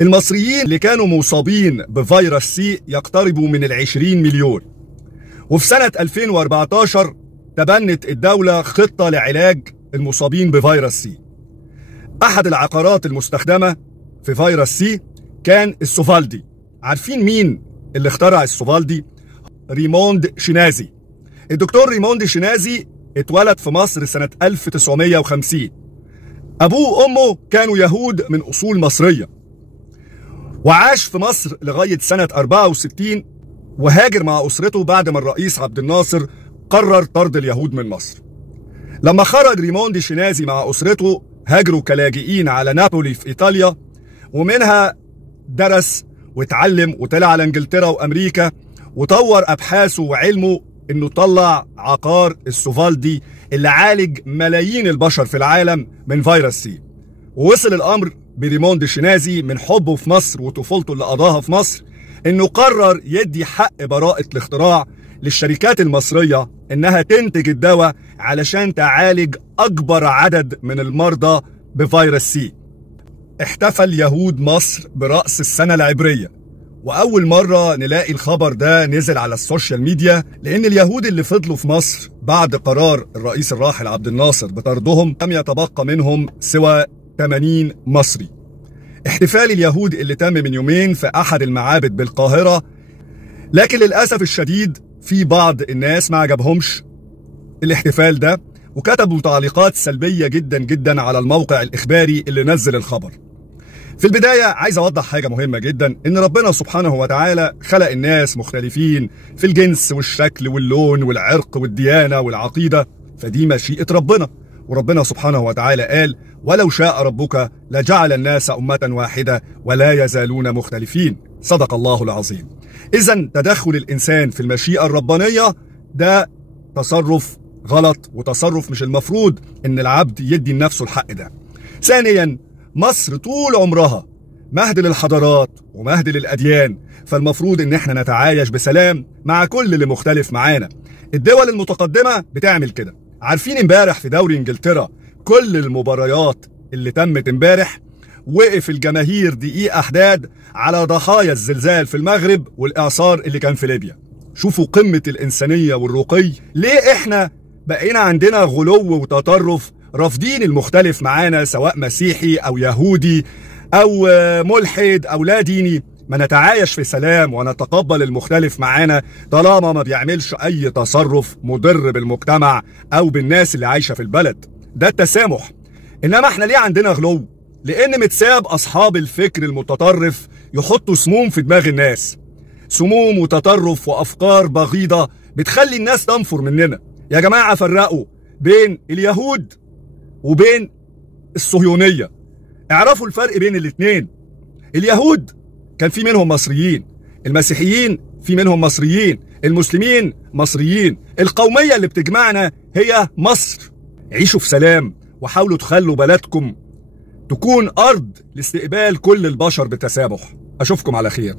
المصريين اللي كانوا مصابين بفيروس سي يقتربوا من 20 مليون. وفي سنة 2014 تبنت الدولة خطة لعلاج المصابين بفيروس سي. أحد العقارات المستخدمة في فيروس سي كان السوفالدي. عارفين مين اللي اخترع السوفالدي؟ ريموند شينازي. الدكتور ريموند شينازي اتولد في مصر سنة 1950. أبوه وأمه كانوا يهود من أصول مصرية، وعاش في مصر لغاية سنة 64 وهاجر مع أسرته بعد ما الرئيس عبد الناصر قرر طرد اليهود من مصر. لما خرج ريموند شينازي مع أسرته هاجروا كلاجئين على نابولي في إيطاليا، ومنها درس واتعلم وطلع على انجلترا وامريكا وطور ابحاثه وعلمه انه طلع عقار السوفالدي اللي عالج ملايين البشر في العالم من فيروس سي. ووصل الامر بريموند شينازي من حبه في مصر وطفولته اللي قضاها في مصر انه قرر يدي حق براءة الاختراع للشركات المصرية انها تنتج الدواء علشان تعالج اكبر عدد من المرضى بفيروس سي. احتفل يهود مصر برأس السنة العبرية، وأول مرة نلاقي الخبر ده نزل على السوشيال ميديا، لأن اليهود اللي فضلوا في مصر بعد قرار الرئيس الراحل عبد الناصر بطردهم لم يتبقى منهم سوى 80 مصري. احتفال اليهود اللي تم من يومين في أحد المعابد بالقاهرة، لكن للأسف الشديد في بعض الناس ما عجبهمش الاحتفال ده وكتبوا تعليقات سلبية جدا جدا على الموقع الإخباري اللي نزل الخبر. في البداية عايز أوضح حاجة مهمة جدا، إن ربنا سبحانه وتعالى خلق الناس مختلفين في الجنس والشكل واللون والعرق والديانة والعقيدة، فدي مشيئة ربنا. وربنا سبحانه وتعالى قال: ولو شاء ربك لجعل الناس أمة واحدة ولا يزالون مختلفين. صدق الله العظيم. إذن تدخل الإنسان في المشيئة الربانية ده تصرف غلط، وتصرف مش المفروض إن العبد يدي لنفسه الحق ده. ثانيا، مصر طول عمرها مهد للحضارات ومهد للأديان، فالمفروض إن احنا نتعايش بسلام مع كل اللي مختلف معانا. الدول المتقدمة بتعمل كده. عارفين امبارح في دوري انجلترا كل المباريات اللي تمت امبارح وقف الجماهير دقيقة حداد على ضحايا الزلزال في المغرب والإعصار اللي كان في ليبيا. شوفوا قمة الإنسانية والرقي. ليه احنا بقينا عندنا غلو وتطرف، رافضين المختلف معانا سواء مسيحي أو يهودي أو ملحد أو لا ديني؟ ما نتعايش في سلام ونتقبل المختلف معانا طالما ما بيعملش أي تصرف مضر بالمجتمع أو بالناس اللي عايشة في البلد. ده التسامح. إنما احنا ليه عندنا غلو؟ لأن متساب أصحاب الفكر المتطرف يحطوا سموم في دماغ الناس، سموم وتطرف وأفكار بغيضة بتخلي الناس تنفر مننا. يا جماعة فرقوا بين اليهود وبين الصهيونية، اعرفوا الفرق بين الاتنين. اليهود كان في منهم مصريين، المسيحيين في منهم مصريين، المسلمين مصريين. القومية اللي بتجمعنا هي مصر. عيشوا في سلام وحاولوا تخلوا بلدكم تكون أرض لاستقبال كل البشر بتسامح. أشوفكم على خير.